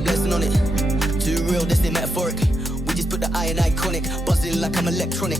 a blessing on it. Too real, this ain't metaphoric. We just put the I in iconic, buzzing like I'm electronic.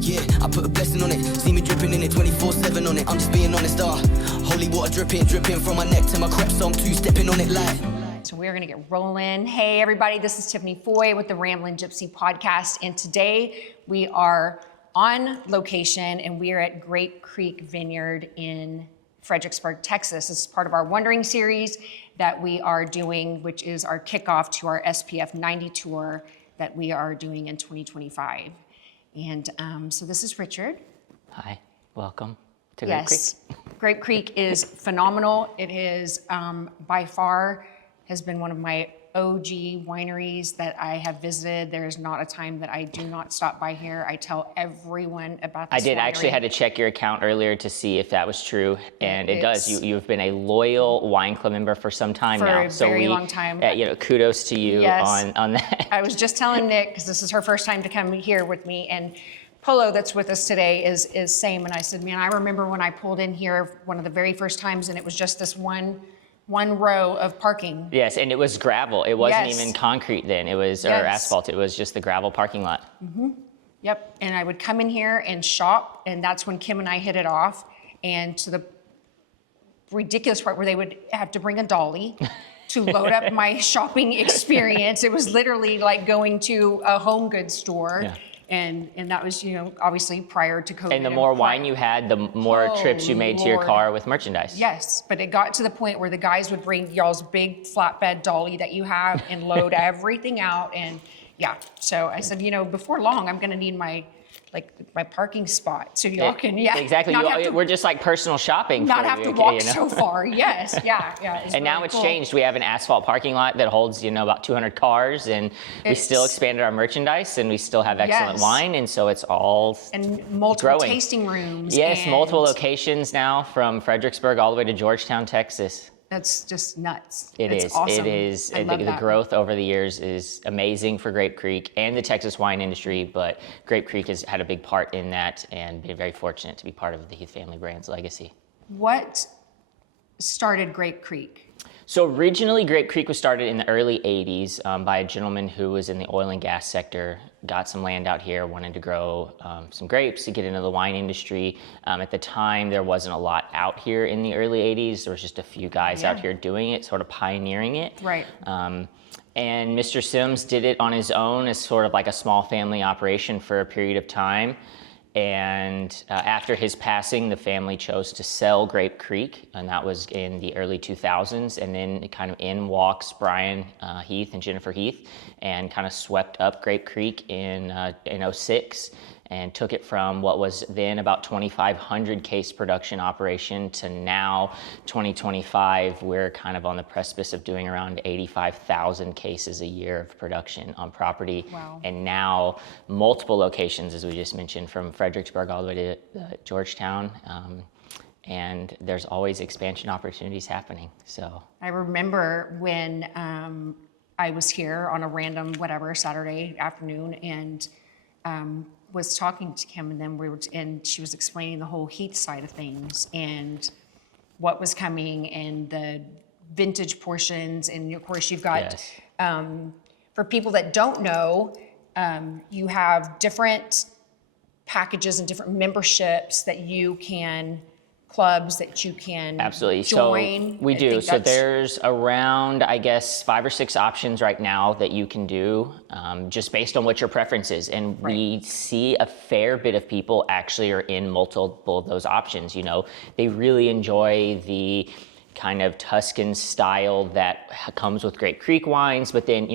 Yeah, I put a blessing on it. See me dripping in it 24/7 on it. I'm just being honest. Holy water dripping from my neck to my crep, so I'm two-stepping on it like. So we're gonna get rolling. Hey everybody, this is Tiffany Foy with the Ramblin' Gypsy podcast, and today we are on location and we are at Grape Creek Vineyard in Fredericksburg, Texas. This is part of our Wondering series that we are doing, which is our kickoff to our SPF 90 tour that we are doing in 2025. And so this is Richard. Hi, welcome to Grape Creek. Yes, Grape Creek is phenomenal. It is by far has been one of my OG wineries that I have visited. There's not a time that I do not stop by here. I tell everyone about this winery. I actually had to check your account earlier to see if that was true, and it does. You've been a loyal wine club member for some time now. For a very long time. Kudos to you Yes. on that. I was just telling Nick, because this is her first time to come here with me, and Polo that's with us today is same, and I said, man, I remember when I pulled in here one of the very first times, and it was just this one row of parking. Yes, and it was gravel. It wasn't Yes. even concrete then. It was, or asphalt. It was just the gravel parking lot. Mm-hmm. Yep, and I would come in here and shop, and that's when Kim and I hit it off, and to the ridiculous part where they would have to bring a dolly to load up my shopping experience. It was literally like going to a home goods store. Yeah. And that was, obviously prior to COVID. And the more wine you had, the more trips you made to your car with merchandise. Yes, but it got to the point where the guys would bring y'all's big flatbed dolly that you have and load everything out. And yeah, so I said, before long, I'm gonna need my parking spot so y'all can, Exactly, we're just like personal shopping. Not have to walk so far, yes, yeah. And really now it's changed. We have an asphalt parking lot that holds, about 200 cars, and we still expanded our merchandise, and we still have excellent wine, and so it's all and multiple growing. Tasting rooms. Yes, multiple locations now from Fredericksburg all the way to Georgetown, Texas. That's just nuts. It's awesome. It is. The growth over the years is amazing for Grape Creek and the Texas wine industry, but Grape Creek has had a big part in that and been very fortunate to be part of the Heath Family Brands legacy. What started Grape Creek? So originally, Grape Creek was started in the early 80s by a gentleman who was in the oil and gas sector, got some land out here, wanted to grow some grapes to get into the wine industry. At the time, there wasn't a lot out here in the early 80s. There was just a few guys out here doing it, sort of pioneering it. Right. And Mr. Sims did it on his own as sort of like a small family operation for a period of time. And after his passing, the family chose to sell Grape Creek, and that was in the early 2000s. And then kind of in walks Brian Heath and Jennifer Heath, and kind of swept up Grape Creek in 06 and took it from what was then about 2,500 case production operation to now 2025. We're kind of on the precipice of doing around 85,000 cases a year of production on property. Wow. And now multiple locations, as we just mentioned, from Fredericksburg all the way to Georgetown. And there's always expansion opportunities happening. So I remember when I was here on a random Saturday afternoon, and was talking to Kim, and then and she was explaining the whole Heath side of things and what was coming and the vintage portions. And of course you've got, for people that don't know, you have different packages and different memberships that you can, clubs that you can absolutely join. So we do. So there's around, I guess, 5 or 6 options right now that you can do, just based on what your preference is. And we see a fair bit of people actually are in multiple of those options. They really enjoy the kind of Tuscan style that comes with Grape Creek wines, but then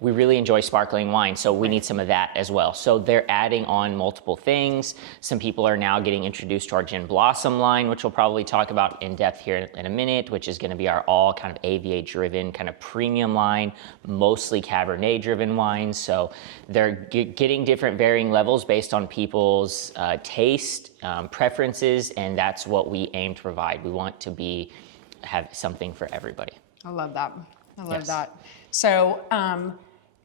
we really enjoy sparkling wine, so we need some of that as well. So they're adding on multiple things. Some people are now getting introduced to our JenBlossom line, which we'll probably talk about in depth here in a minute, which is going to be our all kind of AVA driven kind of premium line, mostly Cabernet driven wines. So they're getting different varying levels based on people's taste, preferences, and that's what we aim to provide. We want to have something for everybody. I love that. I love that. So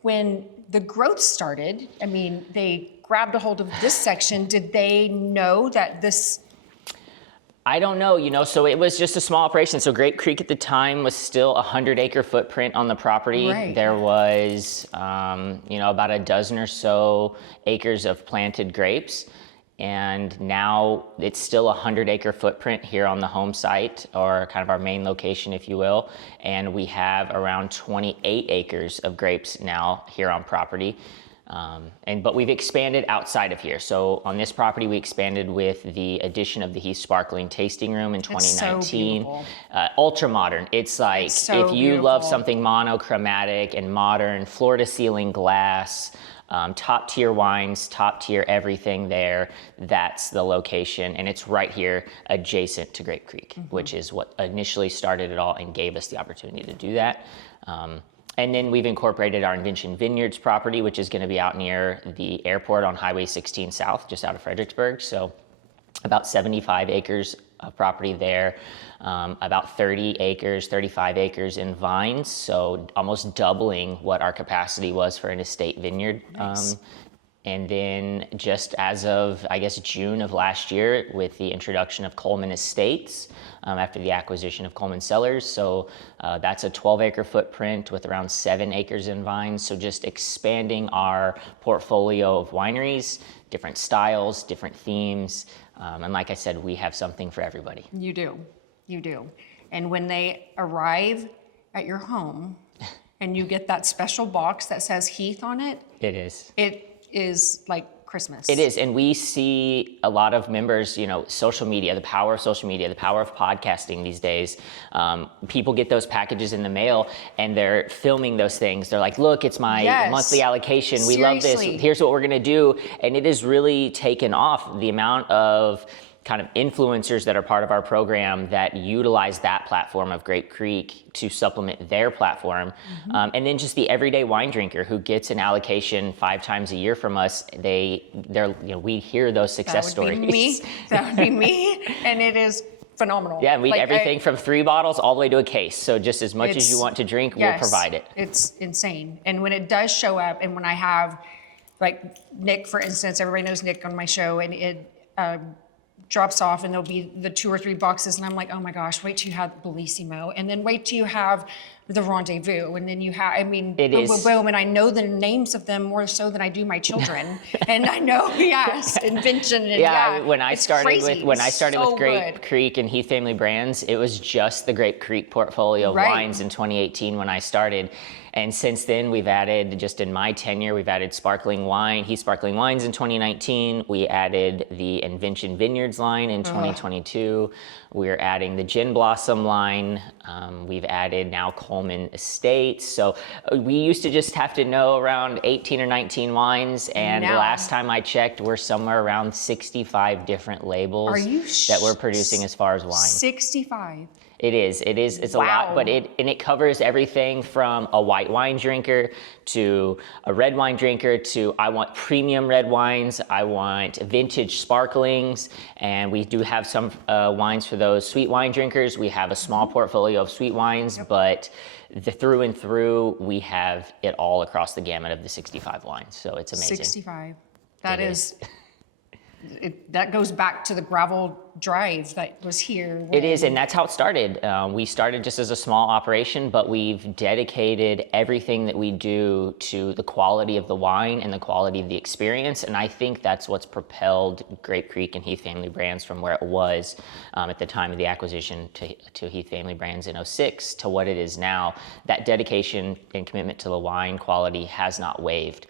when the growth started, they grabbed a hold of this section. Did they know that this I don't know, so it was just a small operation. So Grape Creek at the time was still a 100-acre footprint on the property. Right. There was, about a dozen or so acres of planted grapes. And now it's still a 100-acre footprint here on the home site, or kind of our main location, if you will. And we have around 28 acres of grapes now here on property. But we've expanded outside of here. So on this property, we expanded with the addition of the Heath Sparkling Tasting Room in 2019. So Ultra modern. It's like, so if you love beautiful. something monochromatic and modern, floor to ceiling glass, top tier wines, top tier everything there, that's the location. And it's right here adjacent to Grape Creek, which is what initially started it all and gave us the opportunity to do that. And then we've incorporated our Invention Vineyards property, which is going to be out near the airport on Highway 16 South, just out of Fredericksburg. So about 75 acres of property there, about 30 acres, 35 acres in vines. So almost doubling what our capacity was for an estate vineyard. Nice. And then just as of, I guess, June of last year, with the introduction of Kuhlman Estates, after the acquisition of Kuhlman Cellars. So that's a 12-acre footprint with around 7 acres in vines. So just expanding our portfolio of wineries, different styles, different themes. And like I said, we have something for everybody. You do. And when they arrive at your home and you get that special box that says Heath on it, It is. it is like Christmas. It is, and we see a lot of members, social media, the power of social media, the power of podcasting these days. People get those packages in the mail and they're filming those things. They're like, look, it's my monthly allocation. We love this. Here's what we're gonna do. And it has really taken off. The amount of kind of influencers that are part of our program that utilize that platform of Grape Creek to supplement their platform. And then just the everyday wine drinker who gets an allocation 5 times a year from us, we hear those success stories. That would be me. And it is phenomenal. Yeah, and everything from 3 bottles all the way to a case. So just as much as you want to drink, we'll provide it. It's insane. And when it does show up, and when I have, like Nick, for instance, everybody knows Nick on my show, and it drops off and there'll be the 2 or 3 boxes, and I'm like, oh my gosh, wait till you have Bellissimo, and then wait till you have the Rendezvous, and then you have, boom, boom, boom, and I know the names of them more so than I do my children. And I know, Invention, and when I started with Grape good. Creek and Heath Family Brands, it was just the Grape Creek portfolio of wines in 2018 when I started. And since then, we've added, just in my tenure, we've added sparkling wine, Heath Sparkling Wines in 2019. We added the Invention Vineyards line in 2022. We're adding the JenBlossom line. We've added now Kuhlman Estates. So we used to just have to know around 18 or 19 wines. And last time I checked, we're somewhere around 65 different labels that we're producing as far as wine. 65. It is. It's a lot, but it covers everything from a white wine drinker to a red wine drinker to I want premium red wines, I want vintage sparklings, and we do have some wines for those sweet wine drinkers. We have a small portfolio of sweet wines, but through and through, we have it all across the gamut of the 65 wines. So it's amazing. 65. That is. That goes back to the gravel drive that was here. It is, and that's how it started. We started just as a small operation, but we've dedicated everything that we do to the quality of the wine and the quality of the experience, and I think that's what's propelled Grape Creek and Heath Family Brands from where it was at the time of the acquisition to Heath Family Brands in 2006 to what it is now. That dedication and commitment to the wine quality has not wavered.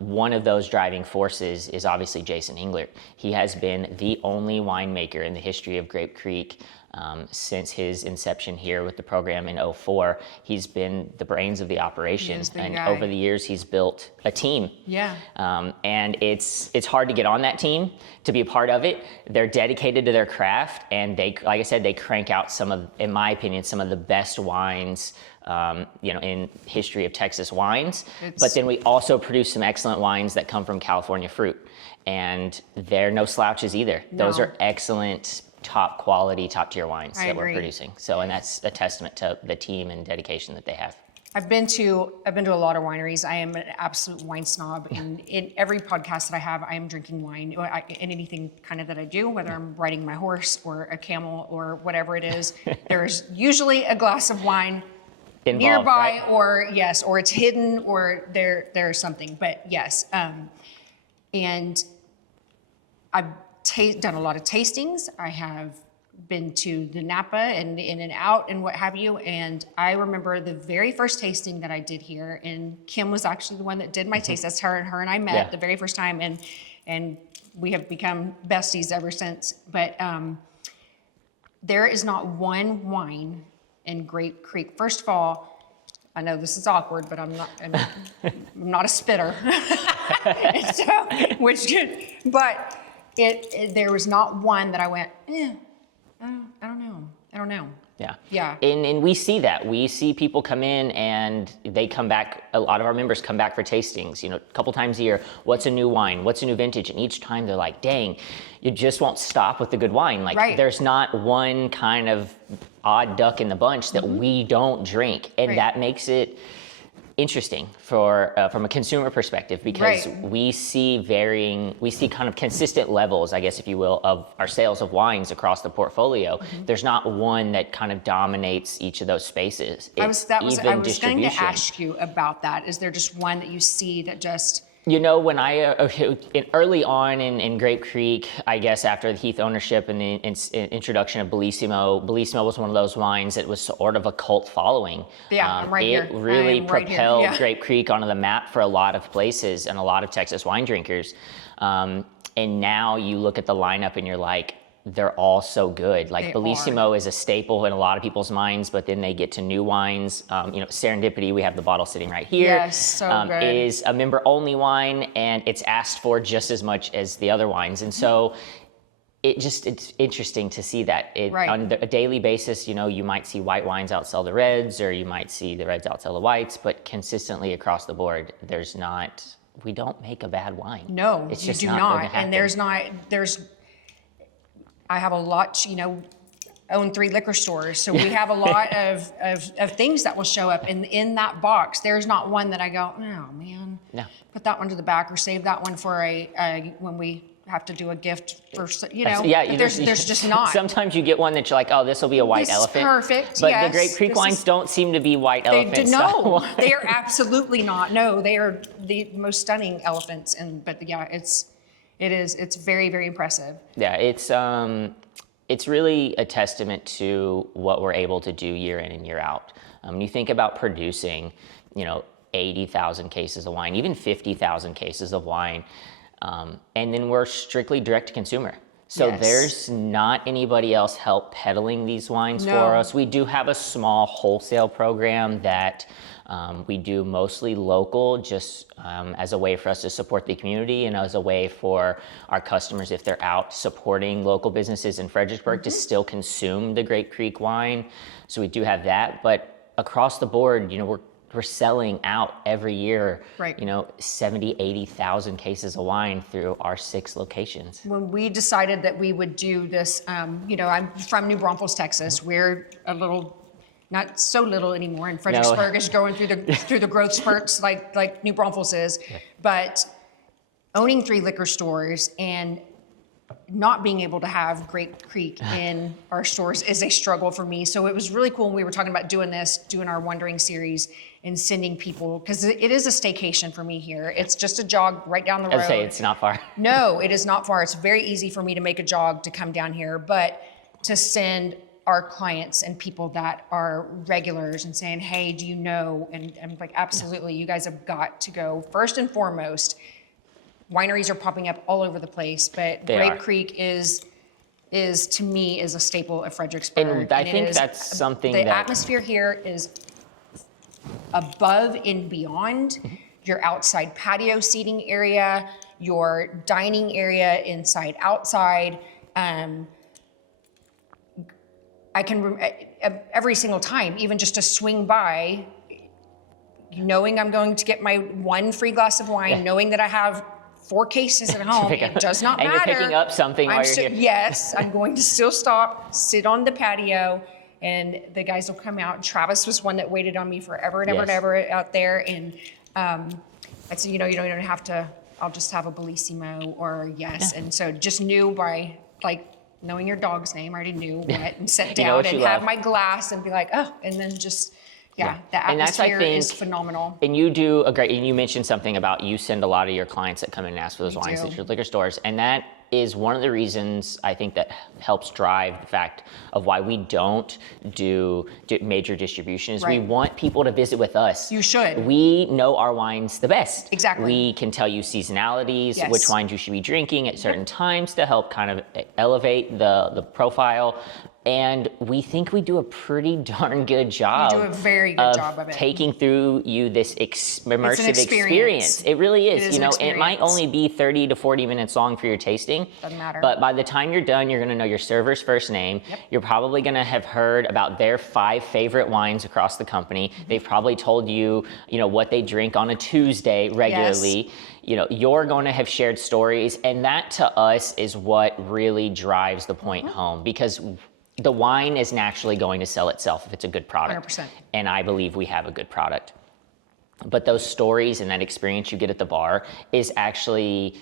One of those driving forces is obviously Jason Englert. He has been the only winemaker in the history of Grape Creek since his inception here with the program in 2004. He's been the brains of the operation, and over the years he's built a team. Yeah. And it's hard to get on that team, to be a part of it. They're dedicated to their craft, and they, like I said, they crank out some of, in my opinion, some of the best wines in history of Texas wines. But then we also produce some excellent wines that come from California fruit, and they're no slouches either. Those are excellent, top quality, top tier wines that we're producing. So, and that's a testament to the team and dedication that they have. I've been to a lot of wineries. I am an absolute wine snob, and in every podcast that I have, I am drinking wine. In anything kind of that I do, whether I'm riding my horse or a camel or whatever it is, there's usually a glass of wine Involved, nearby, right? or yes, or it's hidden, or there's something. But yes, and I've done a lot of tastings. I have been to the Napa and in and out and what have you. And I remember the very first tasting that I did here, and Kim was actually the one that did my taste. That's her and I met the very first time, and we have become besties ever since. But there is not one wine in Grape Creek. First of all, I know this is awkward, but I'm not a spitter. But there was not one that I went, I don't know. Yeah. Yeah. And we see that. We see people come in and they come back. A lot of our members come back for tastings, a couple times a year. What's a new wine? What's a new vintage? And each time they're like, dang, you just won't stop with the good wine. Like there's not one kind of odd duck in the bunch that we don't drink. And that makes it interesting for from a consumer perspective, because we see kind of consistent levels, I guess, if you will, of our sales of wines across the portfolio. There's not one that kind of dominates each of those spaces. I was going to ask you about that. Is there just one that you see that just... When early on in Grape Creek, I guess after the Heath ownership and the introduction of Bellissimo was one of those wines that was sort of a cult following. Yeah, I'm right here. It really propelled Grape Creek onto the map for a lot of places and a lot of Texas wine drinkers. And now you look at the lineup and you're like, they're all so good. Like Bellissimo is a staple in a lot of people's minds, but then they get to new wines. Serendipity, we have the bottle sitting right here. Yes, so good. Is a member-only wine, and it's asked for just as much as the other wines. And so it's interesting to see that. On a daily basis, you might see white wines outsell the reds, or you might see the reds outsell the whites, but consistently across the board, we don't make a bad wine. No, it's you just do not. And I have a lot, own 3 liquor stores. So we have a lot of things that will show up in that box. There's not one that I go, oh man, put that one to the back, or save that one for when we have to do a gift for, there's just not. Sometimes you get one that you're like, oh, this will be a white elephant. Perfect. But the Grape Creek wines don't seem to be white elephants. No, they are absolutely not. No, they are the most stunning elephants. It's very, very impressive. Yeah, it's really a testament to what we're able to do year in and year out. When you think about producing, 80,000 cases of wine, even 50,000 cases of wine, and then we're strictly direct to consumer. So there's not anybody else help peddling these wines for us. We do have a small wholesale program that we do mostly local, just as a way for us to support the community, and as a way for our customers, if they're out supporting local businesses in Fredericksburg, to still consume the Grape Creek wine. So we do have that. But across the board, we're selling out every year, 70, 80,000 cases of wine through our 6 locations. When we decided that we would do this, I'm from New Braunfels, Texas. We're a little, not so little anymore, and Fredericksburg is going through the growth spurts like New Braunfels is. But owning 3 liquor stores and not being able to have Grape Creek in our stores is a struggle for me. So it was really cool when we were talking about doing our Wondering series, and sending people, because it is a staycation for me here. It's just a jog right down the road. I'd say it's not far. No, it is not far. It's very easy for me to make a jog to come down here, but to send our clients and people that are regulars and saying, hey, do you know? And I'm like, absolutely, you guys have got to go. First and foremost, wineries are popping up all over the place, but Grape Creek is to me is a staple of Fredericksburg. And I think that's something the atmosphere here is above and beyond your outside patio seating area, your dining area inside, outside. I can, every single time, even just to swing by, knowing I'm going to get my 1 free glass of wine, knowing that I have 4 cases at home, it does not matter. And you're picking up something while you're here. Yes, I'm going to still stop, sit on the patio, and the guys will come out. Travis was one that waited on me forever and ever and Yes. ever out there. And I said, you don't have to, I'll just have a Bellissimo or yes. And so just knew by like knowing your dog's name, I already knew what, and sit You know down what and you have love. my glass and be like, oh, and then just, the And that's, I atmosphere think, is phenomenal. And you do a great, and you mentioned something about you send a lot of your clients that come in and ask for those wines do. at your liquor stores. And that is one of the reasons I think that helps drive the fact of why we don't do major distribution is we Right. want people to visit with us. You should. We know our wines the best. Exactly. We can tell you seasonalities, Yes. which wines you should be drinking at certain times to help kind of elevate the profile. And we think we do a pretty darn good job. do a very good job of it. Taking through you this immersive experience. It really is. It is You an know, it might experience. only be 30 to 40 minutes long for your tasting. Doesn't matter. But by the time you're done, you're going to know your server's first name. Yep. You're probably going to have heard about their 5 favorite wines across the company. Mm-hmm. They've probably told you, what they drink on a Tuesday regularly. You're going to have shared stories, and that to us is what really drives the point Mm-hmm. home, because the wine is naturally going to sell itself if it's a good product. 100%. And I believe we have a good product. But those stories and that experience you get at the bar is actually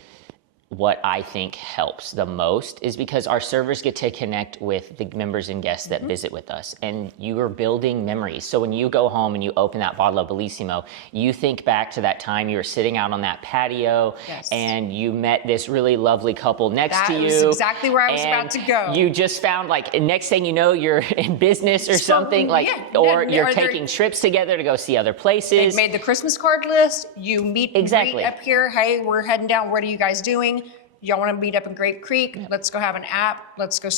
what I think helps the most, is because our servers get to connect with the members and guests that visit with us, and you are building memories. So when you go home and you open that bottle of Bellissimo, you think back to that time you were sitting out on that patio Yes. and you met this really lovely couple next to That you. was exactly where I was about and to go. You just found, like, next thing you know, you're in business or something, like, yeah. or Yeah, you're or they're- taking trips together to go see other They've places. made the Christmas card list. You meet and Exactly. greet up here. Hey, we're heading down. What are you guys doing? Y'all want to meet up in Grape Creek? Let's go have an app. Let's go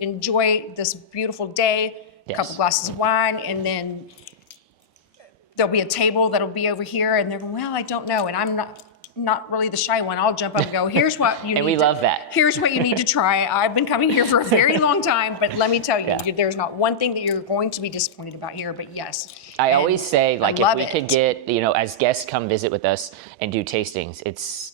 enjoy this beautiful day. A Yes. couple glasses of wine, and then there'll be a table that'll be over here, and they're going, well, I don't know, and I'm not really the shy one. I'll jump up and go, here's what you need. And we love that. Here's what you need to try. I've been coming here for a very long time, but let me tell you, Yeah. there's not one thing that you're going to be disappointed about here. But yes, I And always say, like, I if love we it. could get, as guests come visit with us and do tastings, it's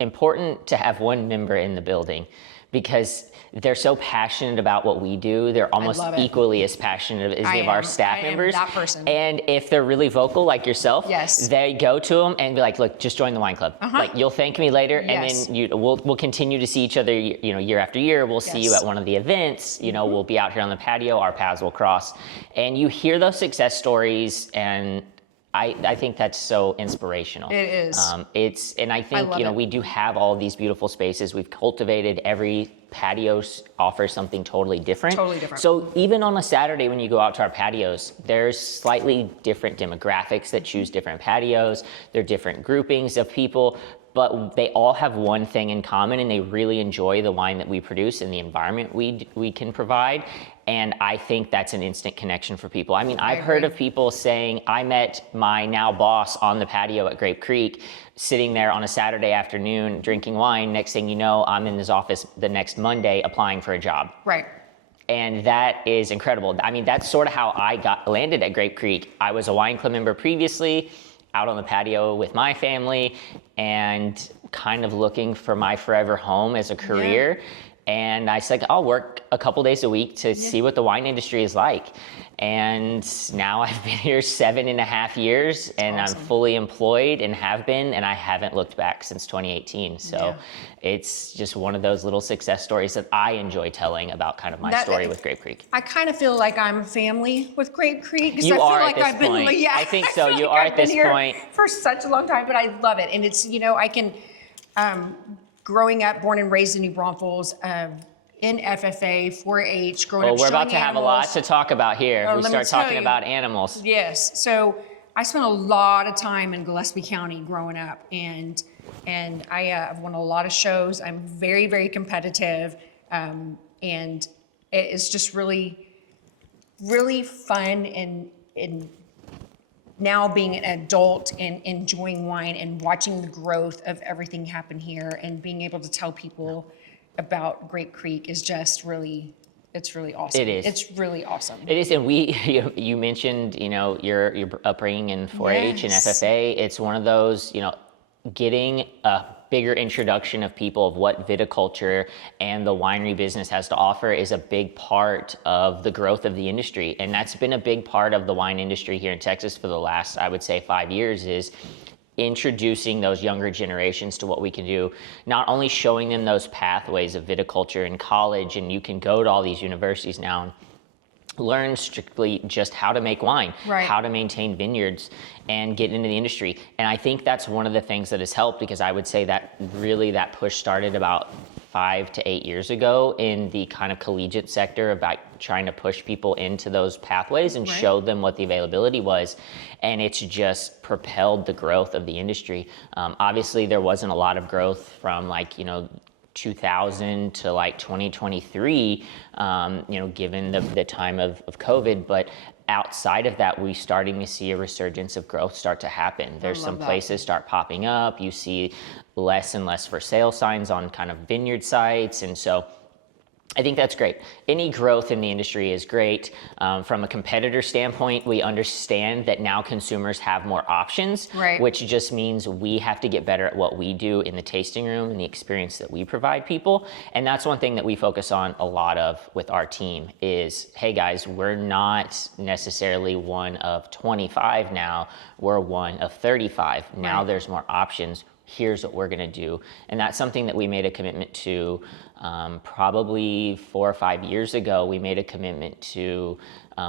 important to have one member in the building, because they're so passionate about what we do. They're almost love it. equally as passionate as I any of our am. staff I am members. that person. And if they're really vocal, like yourself, Yes. they go to them and be like, look, just join the wine club. Like, you'll thank me later. Yes. And then we'll continue to see each other, year after year. We'll see you Yes. at one of the events. We'll be out here on the patio. Our paths will cross. And you hear those success stories, and I think that's so inspirational. It is. And I think, love it. we do have all these beautiful spaces. We've cultivated every patio offers something totally different. Totally different. So even on a Saturday when you go out to our patios, there's slightly different demographics that choose different patios. There are different groupings of people, but they all have one thing in common, and they really enjoy the wine that we produce and the environment we can provide. And I think that's an instant connection for people. I mean, I've heard agree. of people saying, I met my now boss on the patio at Grape Creek, sitting there on a Saturday afternoon drinking wine. Next thing you know, I'm in his office the next Monday applying for a job. right. And that is incredible. I mean, that's sort of how I landed at Grape Creek. I was a wine club member previously, out on the patio with my family, and kind of looking for my forever home as a career. And I said, I'll work a couple days a week to see what the wine industry is like. And now I've been here 7.5 years, and awesome. I'm fully employed and have been, and I haven't looked back since 2018. So it's just one of those little success stories that I enjoy telling about kind of my story with Grape Creek. I kind of feel like I'm family with Grape Creek, because You I feel are at like this I've been, point. I think so. feel You like are I've at been this here point. for such a long time, but I love it. And it's, I can, growing up, born and raised in New Braunfels, in FFA, 4-H, growing Well, up we're about showing to have a lot animals. to talk about here. Oh, We let me start tell talking you. about animals. Yes. So I spent a lot of time in Gillespie County growing up, and I've won a lot of shows. I'm very, very competitive, and it's just really, really fun. And now being an adult and enjoying wine and watching the growth of everything happen here, and being able to tell people about Grape Creek is just really. It's really awesome. It is. It's really awesome. It is, and you mentioned, your upbringing in 4-H and Yes. FFA. It's one of those, getting a bigger introduction of people of what viticulture and the winery business has to offer is a big part of the growth of the industry. And that's been a big part of the wine industry here in Texas for the last, I would say, 5 years, is introducing those younger generations to what we can do, not only showing them those pathways of viticulture in college, and you can go to all these universities now and learn strictly just how to make wine, right, how to maintain vineyards, and get into the industry. And I think that's one of the things that has helped, because I would say that really that push started about 5 to 8 years ago in the kind of collegiate sector, about trying to push people into those pathways and right, show them what the availability was. And it's just propelled the growth of the industry. Obviously, there wasn't a lot of growth from 2000 to 2023, given the time of COVID. But outside of that, we're starting to see a resurgence of growth start to happen. There's some places start popping up. You see less and less for sale signs on kind of vineyard sites. And so I think that's great. Any growth in the industry is great. From a competitor standpoint, we understand that now consumers have more options, right, which just means we have to get better at what we do in the tasting room and the experience that we provide people. And that's one thing that we focus on a lot of with our team is, hey guys, we're not necessarily one of 25 now, we're one of 35. Now right, there's more options. Here's what we're gonna do. And that's something that we made a commitment to probably 4 or 5 years ago. We made a commitment to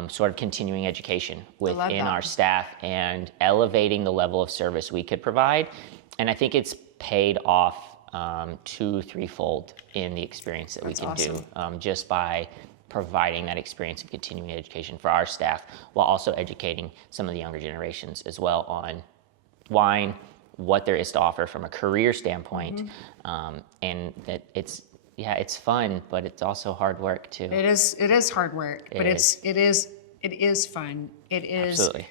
sort of continuing education within our staff and elevating the level of service we could provide. And I think it's paid off 2-3-fold in the experience that we can do just by providing that experience of continuing education for our staff, while also educating some of the younger generations as well on wine, what there is to offer from a career standpoint, and that it's fun, but it's also hard work too. It is hard work, but it is fun. It is. Absolutely.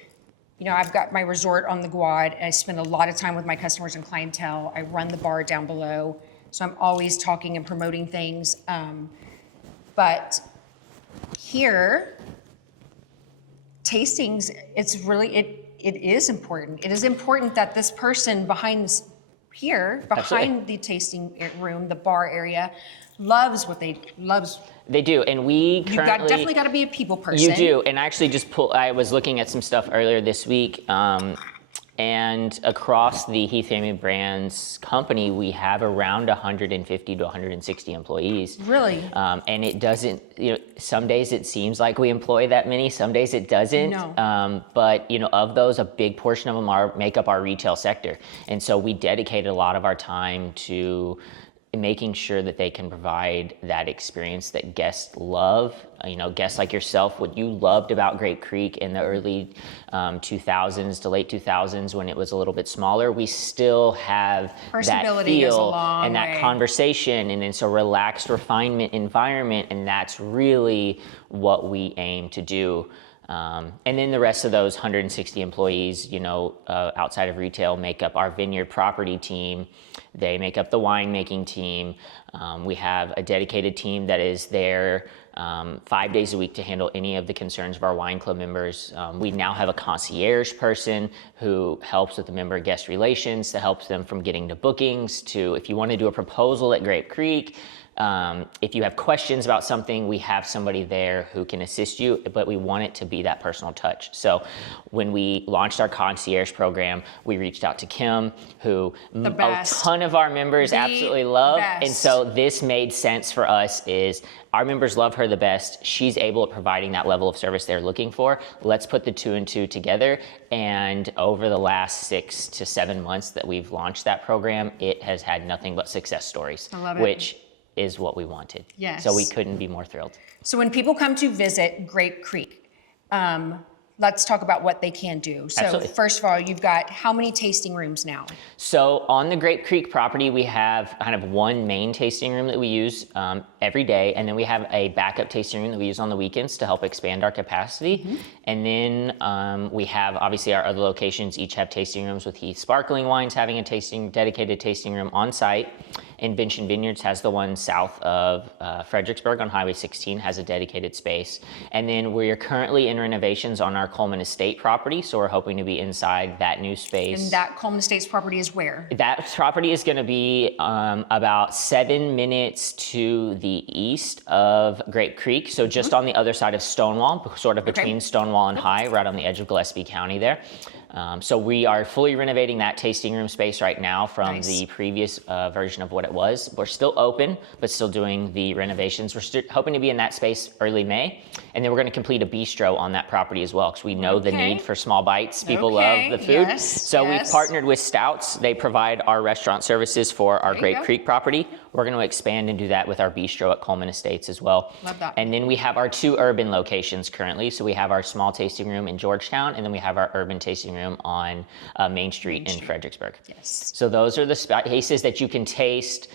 I've got my resort on the Guad. I spend a lot of time with my customers and clientele. I run the bar down below, so I'm always talking and promoting things. But here, tastings, it is important. It is important that this person behind the tasting room, the bar area, loves what they loves. They do, and we currently definitely got to be a people person. You do, and actually I was looking at some stuff earlier this week, and across the Heath Family Brands company, we have around 150 to 160 employees. Really? And it doesn't, some days it seems like we employ that many, some days it doesn't. No. But of those, a big portion of them make up our retail sector. And so we dedicated a lot of our time to making sure that they can provide that experience that guests love. Guests like yourself, what you loved about Grape Creek in the early 2000s to late 2000s when it was a little bit smaller, we still have that feel and that conversation, and it's a relaxed refinement environment, and that's really what we aim to do. And then the rest of those 160 employees, outside of retail, make up our vineyard property team. They make up the winemaking team. We have a dedicated team that is there 5 days a week to handle any of the concerns of our wine club members. We now have a concierge person who helps with the member guest relations, that helps them from getting to bookings to if you want to do a proposal at Grape Creek. If you have questions about something, we have somebody there who can assist you, but we want it to be that personal touch. So when we launched our concierge program, we reached out to Kim, who a ton of our members absolutely love. And so this made sense for us, is our members love her the best. She's able at providing that level of service they're looking for. Let's put the 2 and 2 together. And over the last 6 to 7 months that we've launched that program, it has had nothing but success stories. I love it. Which is what we wanted. Yes. So we couldn't be more thrilled. So when people come to visit Grape Creek, let's talk about what they can do. So Absolutely. First of all, you've got how many tasting rooms now? So on the Grape Creek property, we have kind of one main tasting room that we use every day, and then we have a backup tasting room that we use on the weekends to help expand our capacity. And then we have, obviously, our other locations each have tasting rooms, with Heath Sparkling Wines having a dedicated tasting room on site. Invention Vineyards has the one south of Fredericksburg on Highway 16, has a dedicated space. And then we're currently in renovations on our Kuhlman Estate property, so we're hoping to be inside that new space. And that Kuhlman Estates property is where? That property is going to be about 7 minutes to the east of Grape Creek, so just on the other side of Stonewall, sort of between Stonewall and High, right on the edge of Gillespie County there. So we are fully renovating that tasting room space right now from the previous version of what it was. We're still open, but still doing the renovations. We're hoping to be in that space early May, and then we're going to complete a bistro on that property as well, because we know the need for small bites. People love the food. So we've partnered with Stouts. They provide our restaurant services for our Grape Creek property. We're going to expand and do that with our bistro at Kuhlman Estates as well. Love that. And then we have our 2 urban locations currently. So we have our small tasting room in Georgetown, and then we have our urban tasting room on Main Street in Fredericksburg. Yes. So those are the spaces that you can taste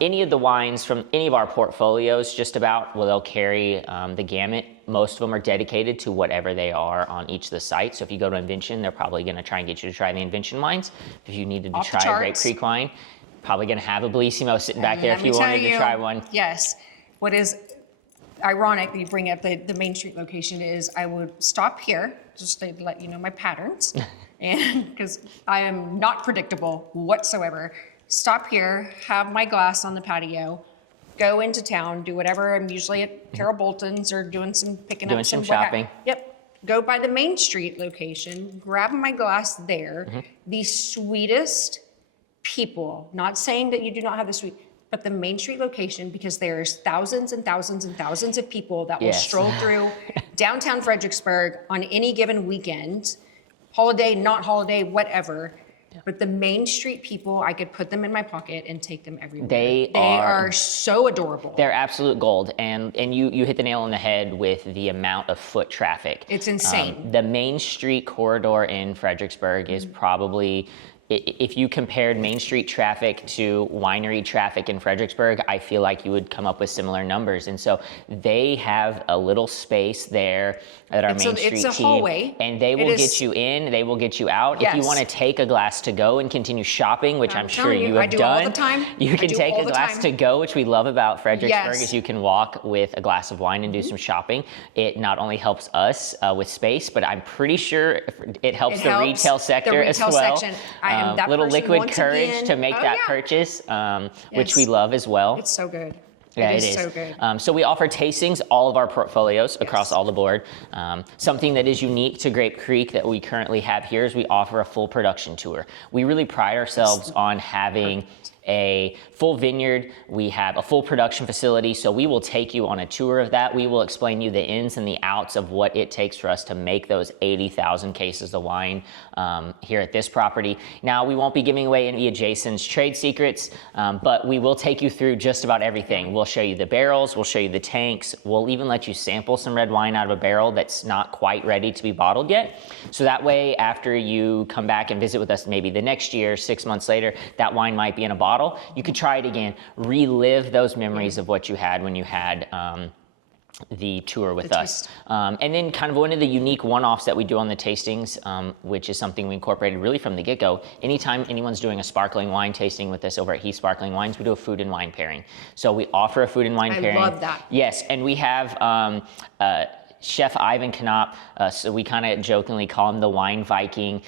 any of the wines from any of our portfolios, just about. Well, they'll carry the gamut. Most of them are dedicated to whatever they are on each of the sites. So if you go to Invention, they're probably going to try and get you to try the Invention wines. If you needed to try a Grape Creek wine, probably going to have a Bellissimo sitting back there if you wanted to try one. Yes. What is ironic that you bring up the Main Street location is I would stop here, just to let you know my patterns, and because I am not predictable whatsoever. Stop here, have my glass on the patio, go into town, do whatever. I'm usually at Carol Bolton's or doing some shopping. Yep. Go by the Main Street location, grab my glass there. The sweetest people, not saying that you do not have the sweet, but the Main Street location, because there's thousands and thousands and thousands of people that will stroll through downtown Fredericksburg on any given weekend, holiday, not holiday, whatever. But the Main Street people, I could put them in my pocket and take them everywhere. They are so adorable. They're absolute gold. And you hit the nail on the head with the amount of foot traffic. It's insane. The Main Street corridor in Fredericksburg is probably, if you compared Main Street traffic to winery traffic in Fredericksburg, I feel like you would come up with similar numbers. And so they have a little space there at our Main Street team. It's a hallway. And they will get you in, they will get you out. Yes. If you want to take a glass to go and continue shopping, which I'm sure you have I do done. all the time. You can take a glass to go, which we love about Fredericksburg, Yes. is you can walk with a glass of wine and do some shopping. It not only helps us with space, but I'm pretty sure it helps the retail sector as well. Section. I am that little person liquid once courage again. to make that purchase, which we Yes. love as well. It's so good. Yeah, it is so good. So we offer tastings, all of our portfolios across all the board. Something that is unique to Grape Creek that we currently have here is we offer a full production tour. We really pride ourselves on having a full vineyard. We have a full production facility, so we will take you on a tour of that. We will explain you the ins and the outs of what it takes for us to make those 80,000 cases of wine here at this property. Now, we won't be giving away any of Jason's trade secrets, but we will take you through just about everything. We'll show you the barrels, we'll show you the tanks, we'll even let you sample some red wine out of a barrel that's not quite ready to be bottled yet. So that way, after you come back and visit with us maybe the next year, 6 months later, that wine might be in a bottle. You could try it again, relive those memories of what you had when you had the tour with us. And then kind of one of the unique one-offs that we do on the tastings, which is something we incorporated really from the get-go. Anytime anyone's doing a sparkling wine tasting with us over at Heath Sparkling Wines, we do a food and wine pairing. So we offer a food and wine pairing. I love that. Yes, and we have Chef Ivan Knopp, so we kind of jokingly call him the wine Viking.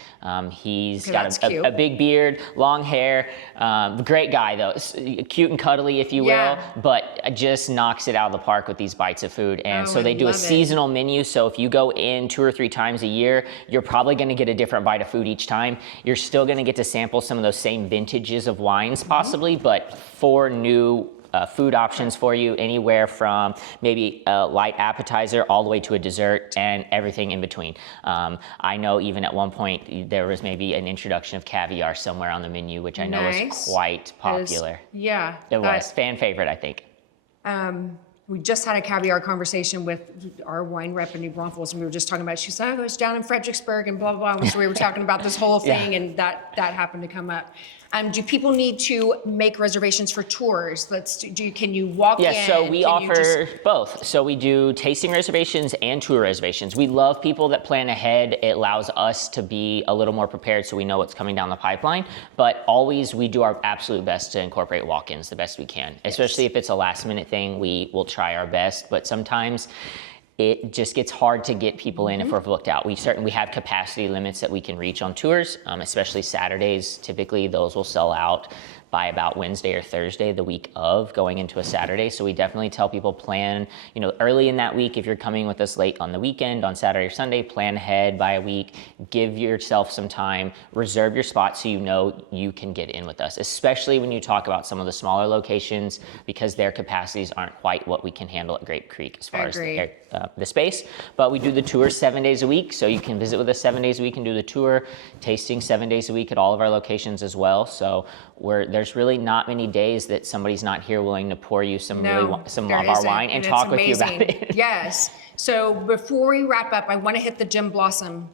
He's got a big beard, long hair, great guy though, cute and cuddly if you will, but just knocks it out of the park with these bites of food. And so they do a seasonal menu, so if you go in 2 or 3 times a year, you're probably gonna get a different bite of food each time. You're still gonna get to sample some of those same vintages of wines possibly, but 4 new food options for you, anywhere from maybe a light appetizer all the way to a dessert and everything in between. I know even at one point there was maybe an introduction of caviar somewhere on the menu, which I know is quite popular. It was fan favorite, I think. We just had a caviar conversation with our wine rep in New Braunfels, and we were just talking about, she said, oh, it's down in Fredericksburg and blah, blah, blah. So we were talking about this whole thing, and that happened to come up. Do people need to make reservations for tours? Can you walk in? Yes, so we offer both. So we do tasting reservations and tour reservations. We love people that plan ahead. It allows us to be a little more prepared so we know what's coming down the pipeline. But always we do our absolute best to incorporate walk-ins the best we can. Especially if it's a last minute thing, we will try our best. But sometimes it just gets hard to get people in if we're booked out. We have capacity limits that we can reach on tours, especially Saturdays. Typically those will sell out by about Wednesday or Thursday, the week of going into a Saturday. So we definitely tell people plan, early in that week. If you're coming with us late on the weekend, on Saturday or Sunday, plan ahead by a week, give yourself some time, reserve your spot so you know you can get in with us, especially when you talk about some of the smaller locations, because their capacities aren't quite what we can handle at Grape Creek as far as the space. But we do the tour 7 days a week, so you can visit with us 7 days a week and do the tour, tasting 7 days a week at all of our locations as well. So there's really not many days that somebody's not here willing to pour you some of our wine and talk with you about it. Yes. So before we wrap up, I want to hit the JenBlossom.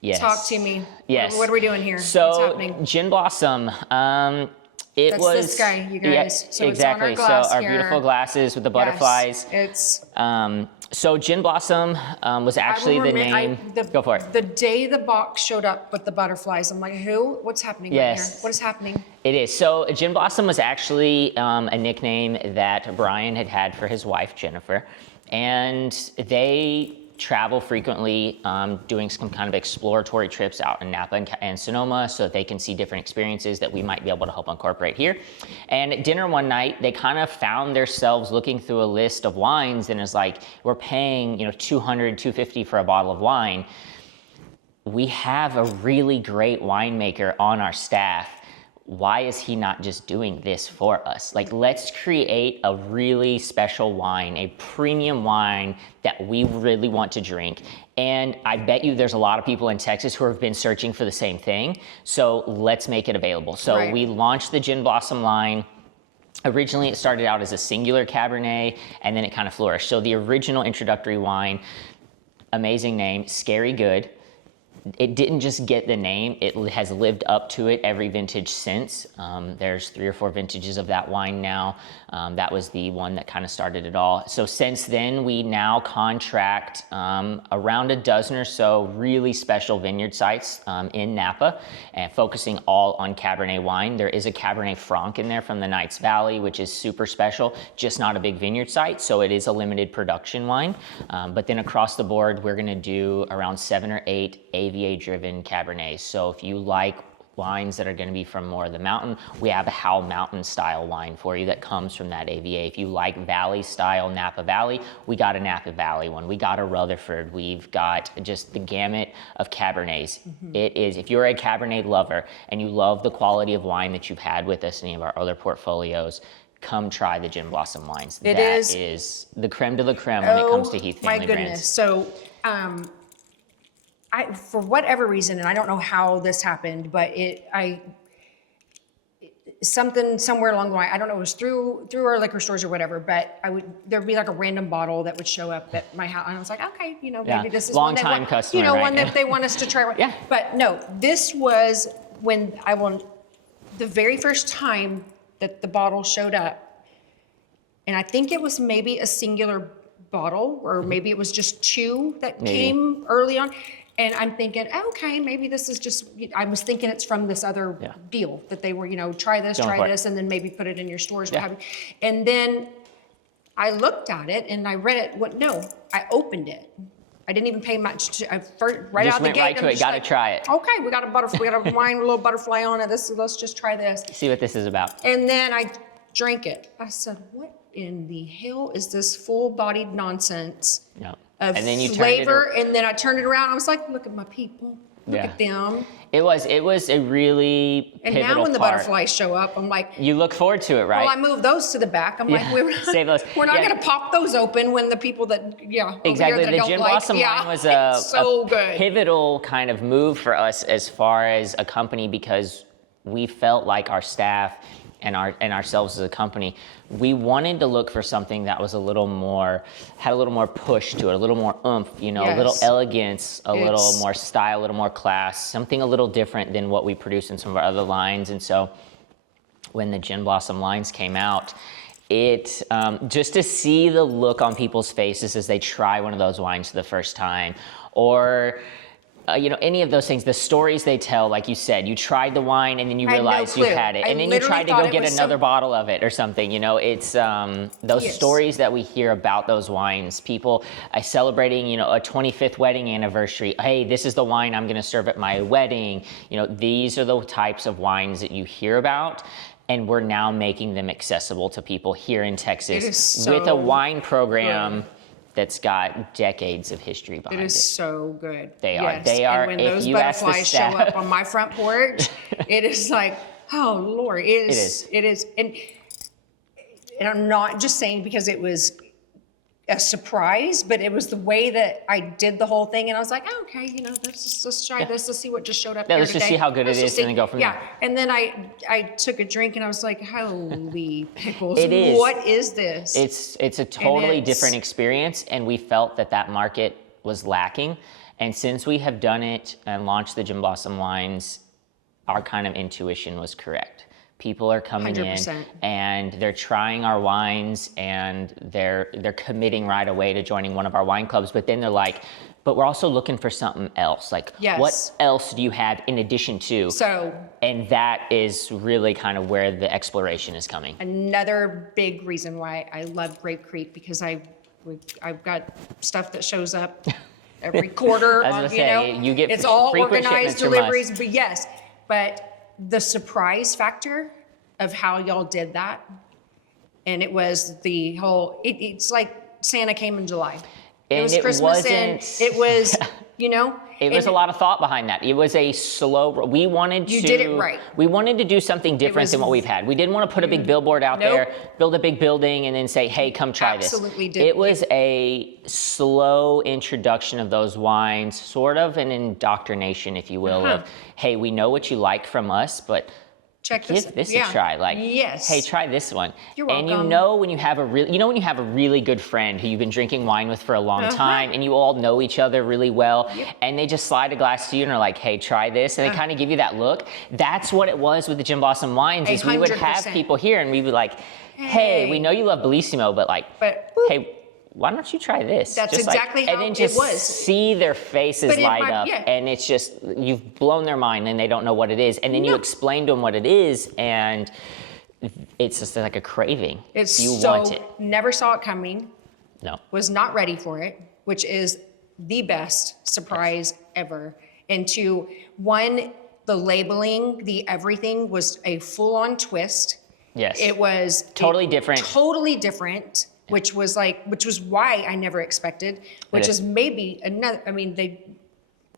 Yes. Talk to me. Yes. What are we doing here? So what's happening? JenBlossom. That's this guy, you guys. Yeah, so exactly. It's on our glass our here. beautiful glasses with the butterflies. Yes, it's. So JenBlossom was actually the name. Go for it. The day the box showed up with the butterflies, I'm like, who? What's happening right here? What is happening? It is. So JenBlossom was actually a nickname that Brian had for his wife, Jennifer. And they travel frequently, doing some kind of exploratory trips out in Napa and Sonoma so that they can see different experiences that we might be able to help incorporate here. And at dinner one night, they kind of found themselves looking through a list of wines, and it's like, we're paying, $200, $250 for a bottle of wine. We have a really great winemaker on our staff. Why is he not just doing this for us? Like, let's create a really special wine, a premium wine that we really want to drink. And I bet you there's a lot of people in Texas who have been searching for the same thing. So let's make it available. So we launched the JenBlossom line. Originally, it started out as a singular Cabernet, and then it kind of flourished. So the original introductory wine, amazing name, Scary Good. It didn't just get the name, it has lived up to it every vintage since. There's 3 or 4 vintages of that wine now. That was the one that kind of started it all. So since then, we now contract around a dozen or so really special vineyard sites in Napa, and focusing all on Cabernet wine. There is a Cabernet Franc in there from the Knights Valley, which is super special, just not a big vineyard site, so it is a limited production wine. But then across the board, we're gonna do around 7 or 8 AVA-driven Cabernets. So if you like wines that are going to be from more of the mountain, we have a Howell Mountain style wine for you that comes from that AVA. If you like Valley style Napa Valley, we got a Napa Valley one. We got a Rutherford. We've got just the gamut of Cabernets. It is, if you're a Cabernet lover and you love the quality of wine that you've had with us in any of our other portfolios, come try the JenBlossom wines. That is the creme de la creme when it comes to Heath Family Brands. My goodness. So, for whatever reason, and I don't know how this happened, but something somewhere along the line, I don't know, it was through our liquor stores or whatever, but there'd be like a random bottle that would show up at my house, and I was like, okay, maybe this is long time customer, one that they want us to try. Yeah. But no, this was when the very first time that the bottle showed up, and I think it was maybe a singular bottle, or maybe it was just 2 that came early on. And I'm thinking, okay, maybe this is just, I was thinking it's from this other deal that they were, try this, and then maybe put it in your stores. And then I looked at it and I read it. No, I opened it. I didn't even pay much. Right out the gate. Went right to it. Got to try it. Okay, we got a butterfly. We got a wine, a little butterfly on it. Let's just try this. See what this is about. And then I drank it. I said, what in the hell is this full-bodied nonsense? Yep. Of and then you flavor, and then I turned it around. I was like, "Look at my people, look at them." It was a really pivotal And now when the part. butterflies show up, I'm like, you look forward to it, right? Well, I moved those to the back. I'm like, save those. We're not going to pop those open when the people that exactly. Over here that The I don't JenBlossom like, line was a good. pivotal kind of move for us as far as a company, because we felt like our staff and ourselves as a company, we wanted to look for something that was had a little more push to it, a little more oomph, a little elegance, a little more style, a little more class, something a little different than what we produce in some of our other lines. And so when the JenBlossom lines came out, it just to see the look on people's faces as they try one of those wines for the first time, or any of those things, the stories they tell, like you said, you tried the wine and then you realized you had it, and then you tried to go get another bottle of it or something. It's those stories that we hear about those wines. People celebrating, a 25th wedding anniversary. Hey, this is the wine I'm going to serve at my wedding. These are the types of wines that you hear about. And we're now making them accessible to people here in Texas with a wine program that's got decades of history behind it. It is so good. They are. They are. And when those butterflies show up on my front porch, it is like, oh Lord, it is. And I'm not just saying because it was a surprise, but it was the way that I did the whole thing, and I was like, oh, okay, let's try this. Let's see what just showed up. Let's just see how good it is, and then go from there. Yeah, and then I took a drink, and I was like, holy pickles! It is. What is this? It's a totally different experience, and we felt that market was lacking. And since we have done it and launched the JenBlossom wines, our kind of intuition was correct. People are coming 100%. In and they're trying our wines, and they're committing right away to joining one of our wine clubs. But then they're like, but we're also looking for something else. Like, what else do you have in addition to? And that is really kind of where the exploration is coming. Another big reason why I love Grape Creek, because I've got stuff that shows up every quarter. You get it's all organized deliveries, but but the surprise factor of how y'all did that, and it was the whole, it's like Santa came in July. And it was Christmas, and it was, It was a lot of thought behind that. It was a slow, we wanted to. You did it right. We wanted to do something different than what we've had. We didn't want to put a big billboard out there, build a big building, and then say, hey, come try this. Absolutely did. It was a slow introduction of those wines, sort of an indoctrination, if you will, of, hey, we know what you like from us, but give this a try. Like, hey, try this one. You're welcome. And when you have a really good friend who you've been drinking wine with for a long time, and you all know each other really well, and they just slide a glass to you and are like, hey, try this, and they kind of give you that look. That's what it was with the JenBlossom wines. Is we would have people here, and we would like, hey, we know you love Bellissimo, but hey, why don't you try this? That's just exactly how it was. And then just see their faces light up, and it's just, you've blown their mind, and they don't know what it is. And then you explain to them what it is, and it's just like a craving. You want it. Never saw it coming. No. Was not ready for it, which is the best surprise ever. And the labeling, the everything was a full-on twist. Yes. It was totally different. Totally different. Which was why I never expected, which is maybe another,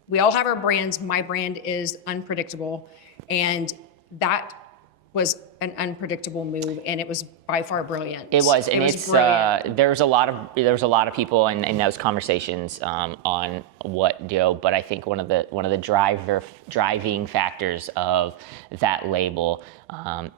we all have our brands. My brand is unpredictable, and that was an unpredictable move, and it was by far brilliant. It was, and there was a lot of people in those conversations on what do, but I think one of the driving factors of that label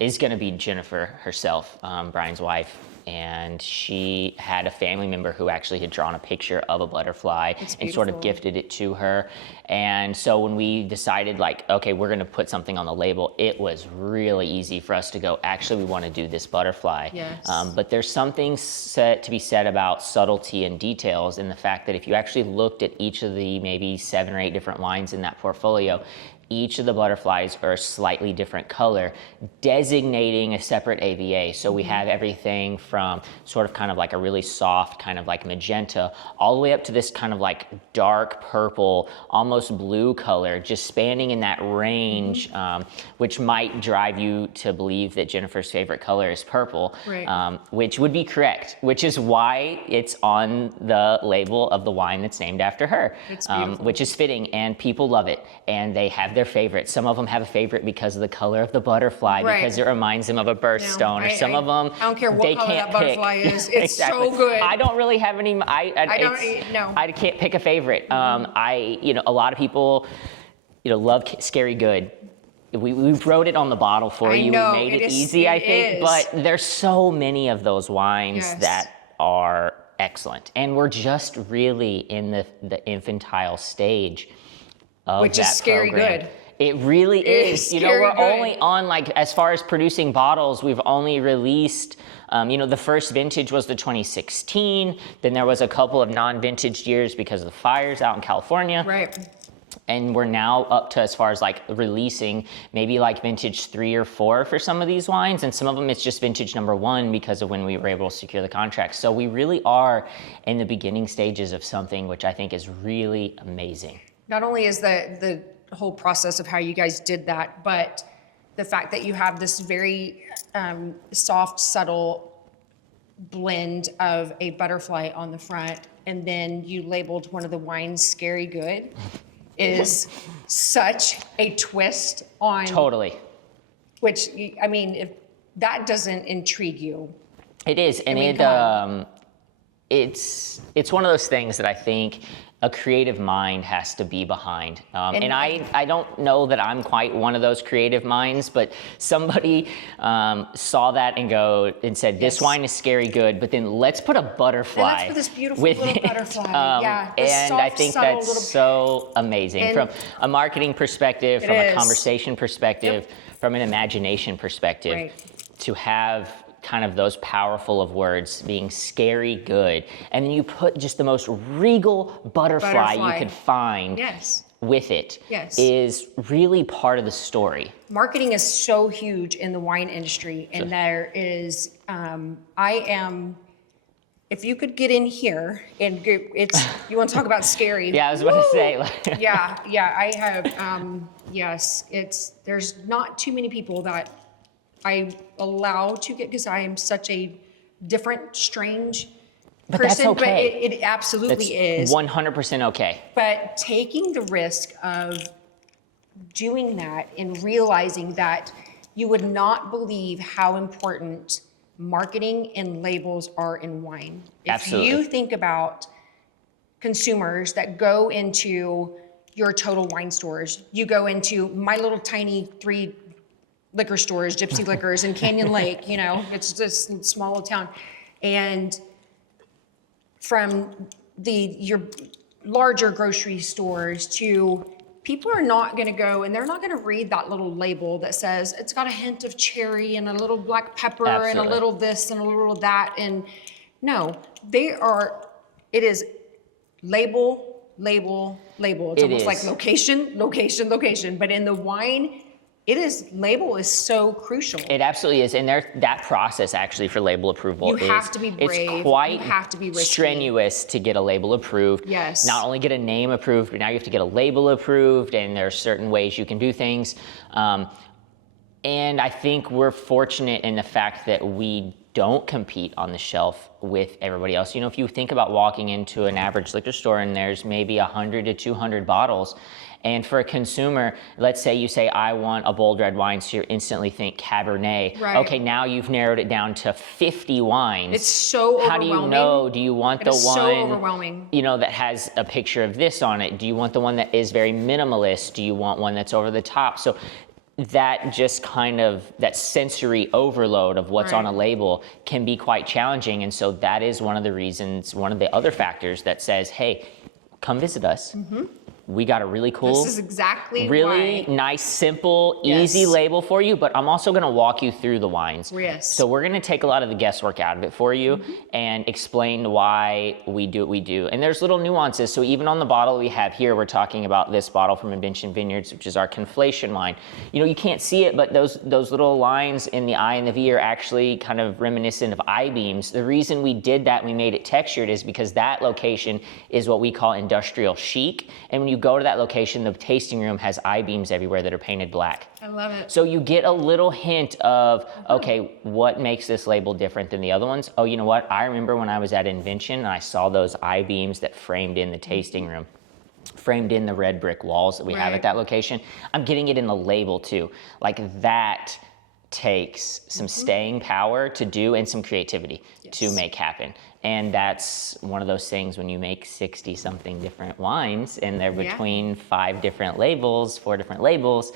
is going to be Jennifer herself, Brian's wife. And she had a family member who actually had drawn a picture of a butterfly and sort of gifted it to her. And so when we decided, like, okay, we're going to put something on the label, it was really easy for us to go, actually, we want to do this butterfly. Yes. But there's something to be said about subtlety and details, and the fact that if you actually looked at each of the maybe 7 or 8 different wines in that portfolio, each of the butterflies are a slightly different color, designating a separate AVA. So we have everything from sort of kind of like a really soft, kind of like magenta, all the way up to this kind of like dark purple, almost blue color, just spanning in that range, which might drive you to believe that Jennifer's favorite color is purple, which would be correct, which is why it's on the label of the wine that's named after her, which is fitting, and people love it, and they have their favorite. Some of them have a favorite because of the color of the butterfly, because it reminds them of a birthstone, or some of them I don't care what color that butterfly is. It's so good. I don't really have any. I can't pick a favorite. A lot of people, love Scary Good. we wrote it on the bottle for you. know, We made it is, easy, I think. is. But there's so many of those wines Yes. that are excellent. And we're just really in the infantile stage of Which that is scary program. good. It really is. You know, scary we're good. only on, like, as far as producing bottles, we've only released, you know, the first vintage was the 2016. Then there was a couple of non-vintage years because of the fires out in California. Right. And we're now up to as far as like releasing maybe like vintage 3 or 4 for some of these wines. And some of them it's just vintage number 1 because of when we were able to secure the contract. So we really are in the beginning stages of something which I think is really amazing. Not only is the whole process of how you guys did that, but the fact that you have this very soft, subtle blend of a butterfly on the front, and then you labeled one of the wines Scary Good, is such a twist on... Totally. Which, I mean, if that doesn't intrigue you... It is, and it's one of those things that I think a creative mind has to be behind. And I don't know that I'm quite one of those creative minds, but somebody saw that and said, this wine is Scary Good, but then let's put a butterfly and let's put this beautiful with little it. butterfly. Yeah, this And soft, I think subtle that's little... so amazing And from a marketing perspective, from is. a conversation perspective, from an imagination perspective, Right. to have kind of those powerful of words being Scary Good, and then you put just the most regal butterfly you could find Yes. with it, Yes. is really part of the story. Marketing is so huge in the wine industry, and there is, if you could get in here and you want to talk about scary. Yeah, I was about to say. Yeah, I have, yes, there's not too many people that I allow to get, because I am such a different, strange But that's person, okay. but it absolutely is. 100% okay. But taking the risk of doing that and realizing that you would not believe how important marketing and labels are in wine. Absolutely. If you think about consumers that go into your Total Wine stores, you go into my little tiny 3 liquor stores, Gypsy Liquors in Canyon Lake, you know, it's just a small town. And from your larger grocery stores to people are not going to go and they're not going to read that little label that says it's got a hint of cherry and a little black pepper and a little this and a little that. And no, it is label. It's almost like location. But in the wine, label is so crucial. It absolutely is, and that process actually for label approval have to be brave. It's quite You have to be risky. strenuous to get a label approved. Yes. Not only get a name approved, but now you have to get a label approved, and there are certain ways you can do things. And I think we're fortunate in the fact that we don't compete on the shelf with everybody else. You know, if you think about walking into an average liquor store and there's maybe 100 to 200 bottles, and for a consumer, let's say you say, I want a bold red wine, so you instantly think Cabernet. Right. Okay, now you've narrowed it down to 50 wines. It's so overwhelming. How do you know? Do you want the one, so overwhelming. You know, that has a picture of this on it? Do you want the one that is very minimalist? Do you want one that's over the top? So that just kind of, that sensory overload of what's on a label can be quite challenging. And so that is one of the reasons, one of the other factors that says, hey, come visit us. Mm-hmm. We got a really cool, this is exactly really why. nice, simple, easy label for you, but I'm also gonna walk you through the wines. Yes. So we're gonna take a lot of the guesswork out of it for you and explain why we do what we do. And there's little nuances. So even on the bottle we have here, we're talking about this bottle from Vineyards, which is our conflation wine. You know, you can't see it, but those little lines in the I and the V are actually kind of reminiscent of I-beams. The reason we did that, we made it textured, is because that location is what we call industrial chic. And when you go to that location, the tasting room has I-beams everywhere that are painted black. I love it. So you get a little hint of, okay, what makes this label different than the other ones? Oh, you know what? I remember when I was at Invention and I saw those I-beams that framed in the tasting room, framed in the red brick walls that we have at that location. I'm getting it in the label too. Like that takes some staying power to do and some creativity to make happen. And that's one of those things when you make 60 something different wines and they're between 5 different labels, 4 different labels,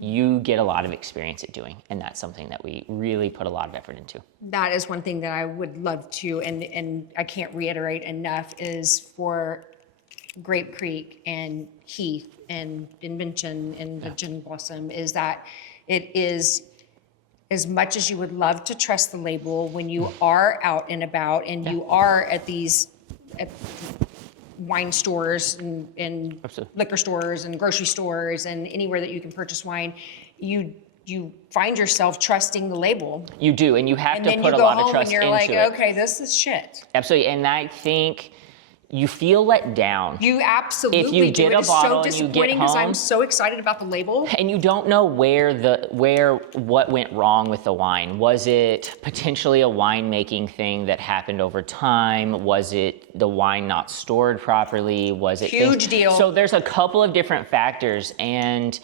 you get a lot of experience at doing. And that's something that we really put a lot of effort into. That is one thing that I would love to, and I can't reiterate enough, is for Grape Creek and Heath and Invention and the JenBlossom, is that it is, as much as you would love to trust the label, when you are out and about and you are at these wine stores and liquor stores and grocery stores and anywhere that you can purchase wine, you find yourself trusting the label. You do, and you have to then put you a go lot of home trust and you're into like, it. okay, this is shit. Absolutely, and I think you feel let down. You absolutely If you do. get It a is bottle so and you get disappointing because I'm home- so excited about the label. And you don't know what went wrong with the wine. Was it potentially a winemaking thing that happened over time? Was it the wine not stored properly? Was it Huge deal. So there's a couple of different factors, and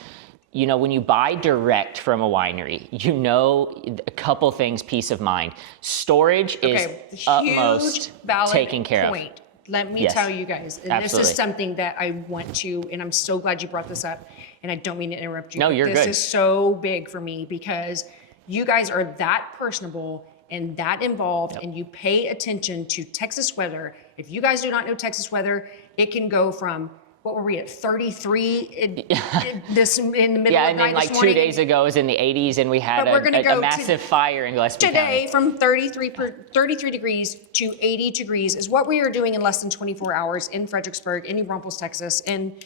you know, when you buy direct from a winery, you know a couple things, peace of mind. Storage is utmost taken care of. Let me Yes. tell you guys, and this Absolutely. is something that I want to, and I'm so glad you brought this up, and I don't mean to interrupt you. No, but you're this good. is so big for me because you guys are that personable and that involved, and you pay attention to Texas weather. If you guys do not know Texas weather, it can go from, what were we at, 33 in the middle Yeah, of and the then night like this 2 morning? days ago it was in the 80s, and we had But we're gonna a go massive fire in Gillespie Today, County. from 33 degrees to 80 degrees is what we are doing in less than 24 hours in Fredericksburg, in New Braunfels, Texas, in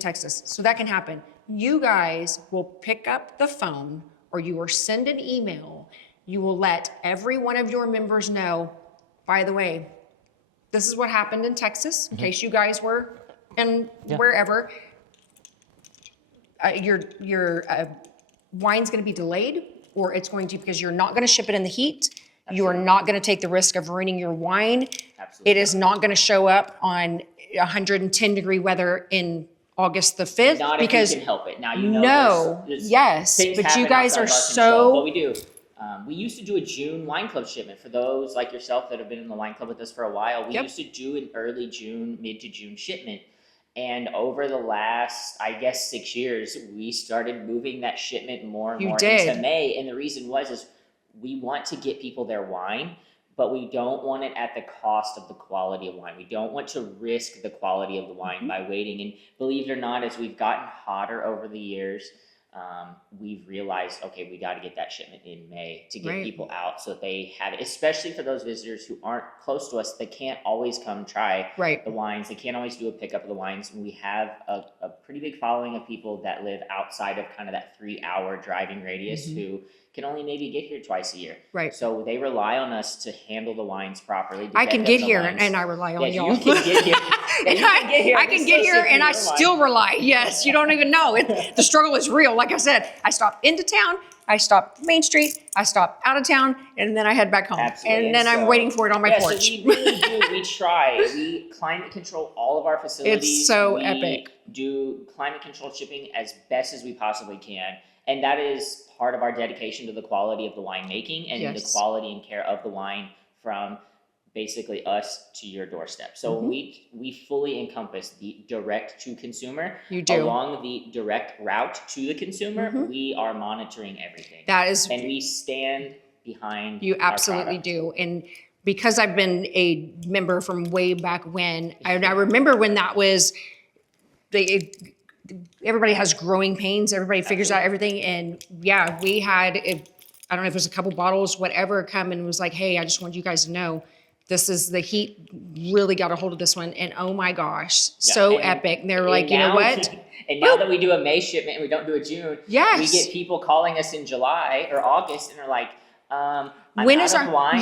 Texas. So that can happen. You guys will pick up the phone or you will send an email. You will let every one of your members know, by the way, this is what happened in Texas, in case you guys were in wherever. Your wine's going to be delayed, or it's going to, because you're not going to ship it in the heat. You are not going to take the risk of ruining your wine. Absolutely. It is not going to show up on 110 degree weather in August the 5th. Not because if you can help it. Now you know there's yes, things but you happen guys outside are of our so. control, but we do. We used to do a June wine club shipment for those like yourself that have been in the wine club with us for a while. We used to do an early June, mid to June shipment. And over the last, I guess, 6 years, we started moving that shipment more and more into May. And the reason is we want to get people their wine, but we don't want it at the cost of the quality of wine. We don't want to risk the quality of the wine by waiting. And believe it or not, as we've gotten hotter over the years, we've realized, okay, we got to get that shipment in May to get people out so that they have it, especially for those visitors who aren't close to us. They can't always come try the wines. They can't always do a pickup of the wines. We have a pretty big following of people that live outside of kind of that 3-hour driving radius who can only maybe get here twice a year. So they rely on us to handle the wines properly. I can get here and I rely on y'all. You can get here. I can get here and I still rely. Yes, you don't even know. The struggle is real. Like I said, I stop into town, I stop Main Street, I stop out of town, and then I head back home. Absolutely. And then I'm waiting for it on my porch. So we really do. We try. We climate control all of our facilities. It's so epic. Do climate control shipping as best as we possibly can. And that is part of our dedication to the quality of the winemaking and the quality and care of the wine from basically us to your doorstep. So we fully encompass the direct to consumer. You do. Along the direct route to the consumer, we are monitoring everything. That is. And we stand behind You our absolutely product. do. And because I've been a member from way back when, I remember when that was, everybody has growing pains, everybody figures out everything. And yeah, we had, I don't know if it was a couple bottles, whatever, come and was like, hey, I just want you guys to know, this is the Heat really got a hold of this one. And oh my gosh, so epic. And they were like, you know what? And now that we do a May shipment and we don't do a June, we get people calling us in July or August and they're like, I'm when out is of our wine.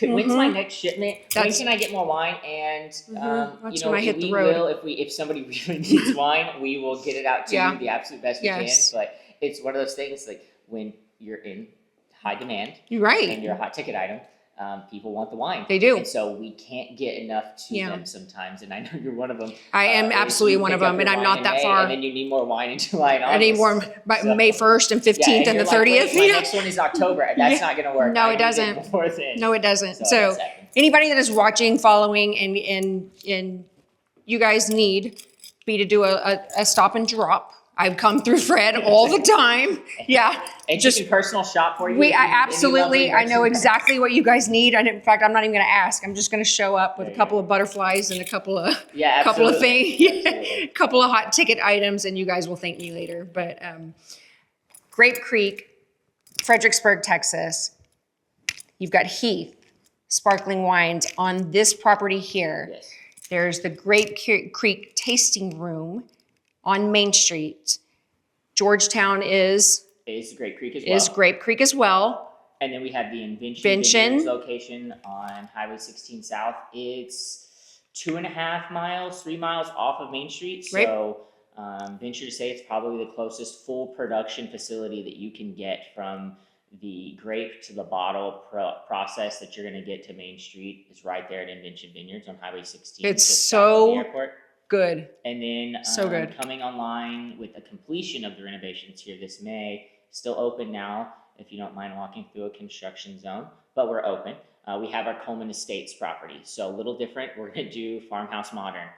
When's my next shipment? When That's- can I get more wine? And That's you know, when I hit the we road. will if somebody really needs wine, we will get it out to you the absolute best we can. But it's one of those things like when you're in high demand, and you're a hot ticket item. People want the wine. They do. And so we can't get enough to them sometimes. And I know you're one of them. I am absolutely one of them, and I'm not that far. And then you need more wine in July and August. I need more by May 1st and 15th and the 30th. My next one is October. That's not going to work. No, it doesn't. No, it doesn't. So anybody that is watching, following, and you guys need be to do a stop and drop. I come through Fred all the time. Yeah. And Just, she can personal shop for you. I if you need any absolutely, lovely I know merchandise. exactly what you guys need. And in fact, I'm not even going to ask. I'm just going to show up with a couple of butterflies and a couple of things, Absolutely. couple of hot ticket items, and you guys will thank me later. But Grape Creek, Fredericksburg, Texas. You've got Heath Sparkling Wines on this property here. Yes. There's the Grape Creek Tasting Room on Main Street. Georgetown is Grape Creek as well. Grape Creek as well. And then we have the Invention Vineyards. Vineyards location on Highway 16 South. It's 2.5 miles, 3 miles off of Main Street. Right. So venture to say it's probably the closest full production facility that you can get from the grape to the bottle process that you're going to get to Main Street is right there at Invention Vineyards on Highway 16. It's just south of the so airport. good. And then So good. coming online with the completion of the renovations here this May, still open now if you don't mind walking through a construction zone, but we're open. We have our Kuhlman Estates property. So a little different. We're going to do farmhouse modern.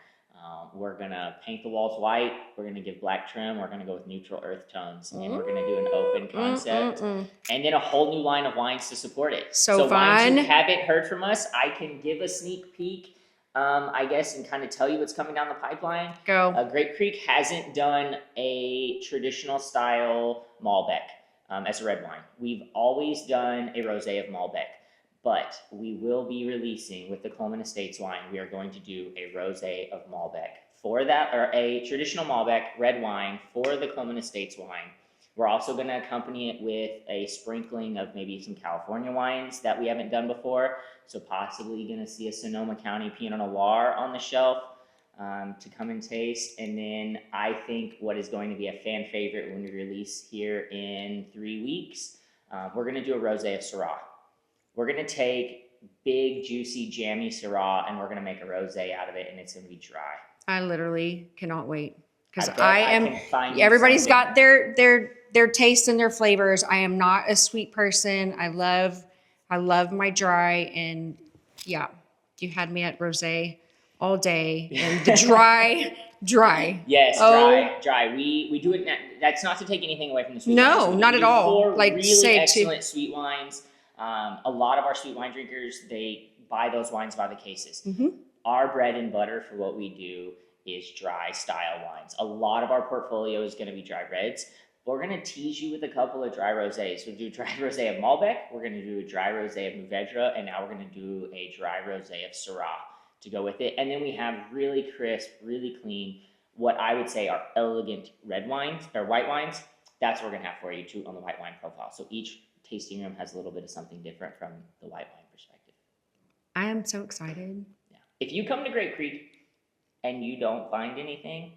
We're going to paint the walls white. We're going to give black trim. We're going to go with neutral earth tones. And we're going to do an open concept. And then a whole new line of wines to support it. So wines fun. you haven't heard from us, I can give a sneak peek, I guess, and kind of tell you what's coming down the pipeline. Go. Grape Creek hasn't done a traditional style Malbec as a red wine. We've always done a rosé of Malbec. But we will be releasing with the Kuhlman Estates wine, we are going to do a rosé of Malbec for that, or a traditional Malbec red wine for the Kuhlman Estates wine. We're also going to accompany it with a sprinkling of maybe some California wines that we haven't done before. So possibly going to see a Sonoma County Pinot Noir on the shelf to come and taste. And then I think what is going to be a fan favorite when we release here in 3 weeks, we're going to do a rosé of Syrah. We're going to take big, juicy, jammy Syrah, and we're going to make a rosé out of it, and it's going to be dry. I literally cannot wait. Because everybody's got their tastes and their flavors. I am not a sweet person. I love my dry, and yeah, you had me at rosé all day. And the dry. Yes, dry. We do it. That's not to take anything away from the sweet No, wines. not at all. Four Like, really say excellent sweet wines. A lot of our sweet wine drinkers, they buy those wines by the cases. Mm-hmm. Our bread and butter for what we do is dry style wines. A lot of our portfolio is going to be dry reds. We're going to tease you with a couple of dry rosés. We'll do a dry rosé of Malbec. We're going to do a dry rosé of Mourvedre. And now we're going to do a dry rosé of Syrah to go with it. And then we have really crisp, really clean, what I would say are elegant red wines or white wines. That's what we're going to have for you too on the white wine profile. So each tasting room has a little bit of something different from the white wine perspective. I am so excited. Yeah. If you come to Grape Creek and you don't find anything,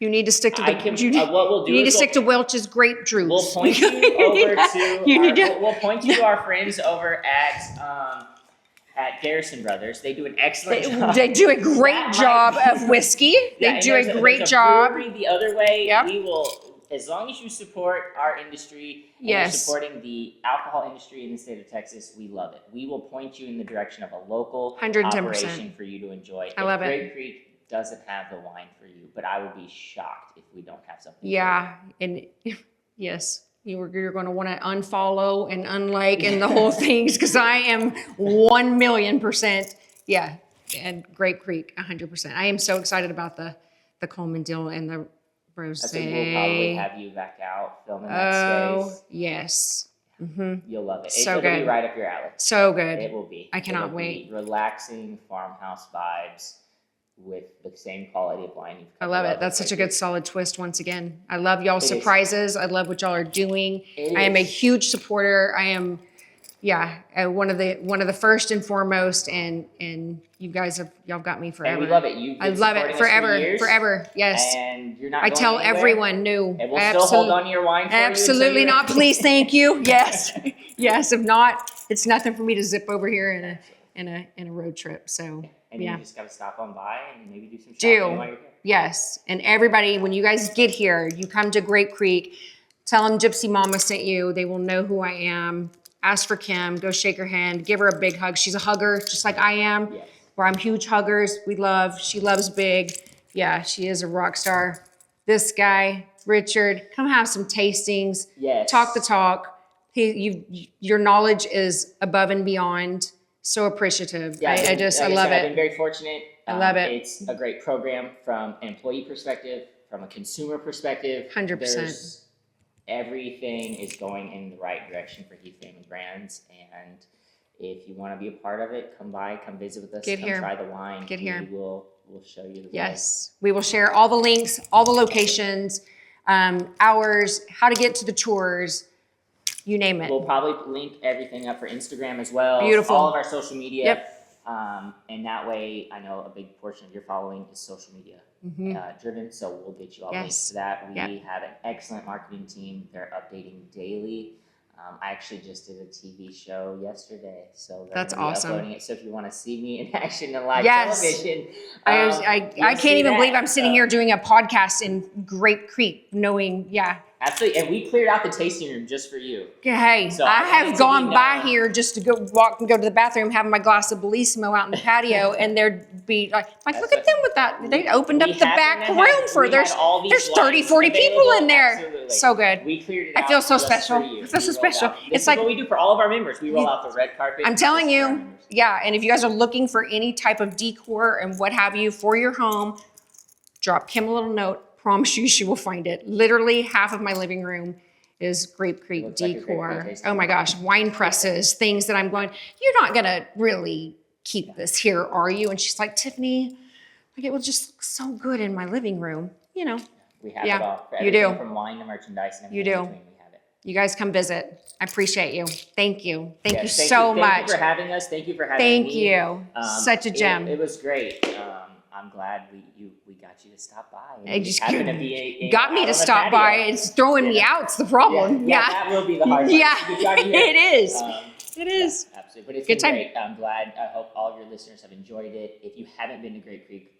you need to stick to what we'll do you need to is stick to Welch's grape juice. We'll point you over to we'll point you to our friends over at Garrison Brothers. They do an excellent job. They do a great job of whiskey. They do a great job. The other way, Yep. we will, as long as you support our industry and Yes. you're supporting the alcohol industry in the state of Texas, we love it. We will point you in the direction of a local 110%. operation for you to enjoy. I love it. Grape Creek doesn't have the wine for you, but I would be shocked if we don't have something. Yeah, and yes, you're going to want to unfollow and unlike and the whole things, because I am 1,000,000%. Yeah, and Grape Creek 100%. I am so excited about the Kuhlman deal and the rosé. I think we'll probably have you back out filming that space. Yes. Mm-hmm. You'll love it. So It'll good. be right up your alley. So good. It will be. I cannot It'll wait. Be relaxing farmhouse vibes with the same quality of wine you've I come love to it. That's such a good solid twist once again. I love y'all's It is. surprises. I love what y'all are doing. It I am a is. huge supporter. I am, one of the first and foremost, and you guys y'all got me forever. And we love it. You've I been love it supporting us for forever, years, forever. Yes. And you're not I going tell anywhere, everyone new. And we'll still hold on to your wine for you until Absolutely you're not. ready. Please, thank you. Yes. Yes. If not, it's nothing for me to zip over here in a road trip. So And yeah. you just got to stop on by and maybe do some shopping while you're here. Yes. And everybody, when you guys get here, you come to Grape Creek, tell them Gypsy Mama sent you. They will know who I am. Ask for Kim. Go shake her hand. Give her a big hug. She's a hugger, just like I am. Yes. Where I'm huge huggers. She loves big. Yeah, she is a rock star. This guy, Richard, come have some tastings. Yes. Talk the talk. Your knowledge is above and beyond. So appreciative. Yeah, I like love said, it. I've been very fortunate. I love it. It's a great program from an employee perspective, from a consumer perspective. 100%. Everything is going in the right direction for Heath Family Brands, and if you want to be a part of it, come by, come visit with us, Get come here. try the wine. Get here. We'll show you the way. Yes, we will share all the links, all the locations, hours, how to get to the tours, you name it. We'll probably link everything up for Instagram as well. Beautiful. All of our social media. Yep. And that way, I know a big portion of your following is social media driven, so we'll get you all links to that. We have an excellent marketing team. They're updating daily. I actually just did a TV show yesterday, so That's gonna be awesome. uploading it. So if you want to see me in action in live Yes. television, I can't even believe I'm sitting here doing a podcast in Grape Creek, knowing, Absolutely, and we cleared out the tasting room just for you. Hey, So I I wanted have to gone be by known. here just to go walk and go to the bathroom, having my glass of Bellissimo out in the patio, and there'd be like look at them with that. They opened up We the happened back to room have- for we there's had all these 30, lights 40 people available. in there. Absolutely. So good. We cleared it I out feel so just special. for you. I feel so We rolled special. out. This It's is like- what we do for all of our members. We roll out the red carpet. I'm telling just for our you, members. and if you guys are looking for any type of decor and what have you for your home, drop Kim a little note. Promise you she will find it. Literally half of my living room is Grape Creek Looks like a decor. great tasting Oh my gosh, wine presses, things that I'm going, you're not gonna really keep this here, are you? And she's like, Tiffany, like it will just look so good in my living room. We have Yeah, it all. For you do. everything from wine to merchandise and everything You do. in between, we have it. You guys come visit. I appreciate you. Thank you. Thank you Yes, so much. Thank you for having us. Thank you for having Thank me. you. Such a gem. It was great. I'm glad we got you to stop by. And I you just happened to be got me out to on the stop by. patio. It's throwing me out. It's the problem. Yeah, that will be the hard part. Yeah, Good job here. it is. It Yeah, is. absolutely. But it's Good been time. great. I'm glad. I hope all of your listeners have enjoyed it. If you haven't been to Grape Creek,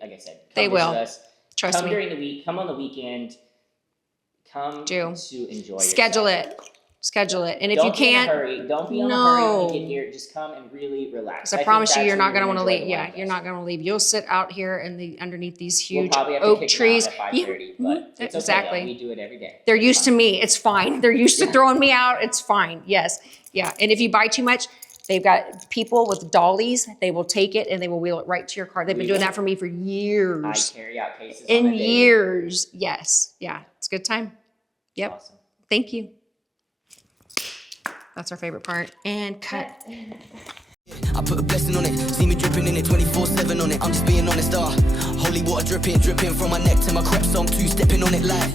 like I said, come They will. visit us. Trust come me. during the week. Come on the weekend. Come Do. to enjoy. Schedule yourself. it. Schedule it. And if Don't you can't, be in a hurry. Don't be on a hurry when you get here. Just come and really relax. because I promise you, you're not going to want to leave. Yeah, you're not going to leave. You'll sit out here in underneath these We'll huge probably have to oak kick them trees. out at 5:30, but it's okay, exactly. though. We do it every day. They're used to me. It's fine. They're used to throwing me out. It's fine. Yes. Yeah. And if you buy too much, they've got people with dollies. They will take it and they will wheel it right to your car. They've been doing that for me for I years. carry out cases on In a daily. years. Yes. Yeah. It's a good time. Yep. Awesome. Thank you. That's our favorite part. And cut. I put a blessing on it, see me dripping in it 24/7 on it. I'm just being honest, holy water dripping from my neck to my crepe, so I'm two-stepping on it like